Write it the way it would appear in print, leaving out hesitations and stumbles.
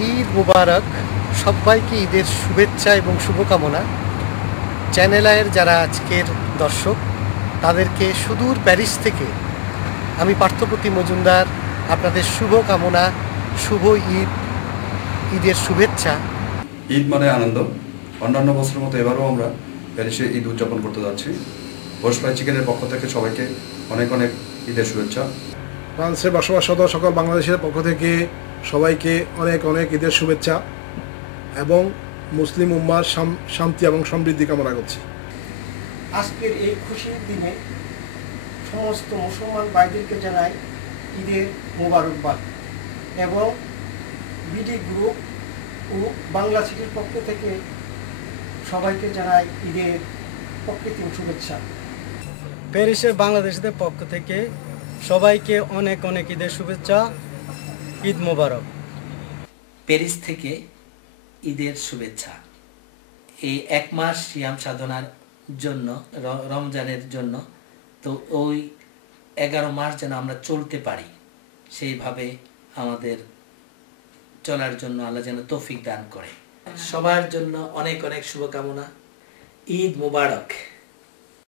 ঈদ মুবারক। সবাইকে ঈদের শুভেচ্ছা এবং শুভকামনা। চ্যানেল আইয়ের যারা আজকের দর্শক, তাদেরকে সুদূর প্যারিস থেকে আমি পার্থপ্রতি মজুমদার আপনাদের শুভকামনা, শুভ ঈদের শুভেচ্ছা। ঈদ মানে আনন্দ। অন্যান্য বছরের মতো এবারও আমরা প্যারিসে ঈদ উদযাপন করতে যাচ্ছি। হোস্ট ফ্রাই চিকেনের পক্ষ থেকে সবাইকে অনেক অনেক ঈদের শুভেচ্ছা। ফ্রান্সে বসবাসরত সকল বাংলাদেশের পক্ষ থেকে সবাইকে অনেক অনেক ঈদের শুভেচ্ছা এবং মুসলিম উম্মার শান্তি এবং সমৃদ্ধি কামনা করছি। আজকের এই খুশির দিনে সমস্ত মুসলমান ভাইদেরকে জানাই ঈদের মোবারকবাদ এবং বিডি গ্রুপ ও বাংলা সিটির পক্ষ থেকে সবাইকে জানাই ঈদের প্রকৃতির শুভেচ্ছা। প্যারিসের বাংলাদেশিদের পক্ষ থেকে সবাইকে অনেক অনেক ঈদের শুভেচ্ছা। ঈদ মোবারক। প্যারিস থেকে ঈদের শুভেচ্ছা। এই এক মাস সিয়াম সাধনার জন্য, রমজানের জন্য, তো ওই 11 মাস যেন আমরা চলতে পারি, সেইভাবে আমাদের চলার জন্য আল্লাহ যেন তৌফিক দান করে। সবার জন্য অনেক অনেক শুভকামনা। ঈদ মোবারক।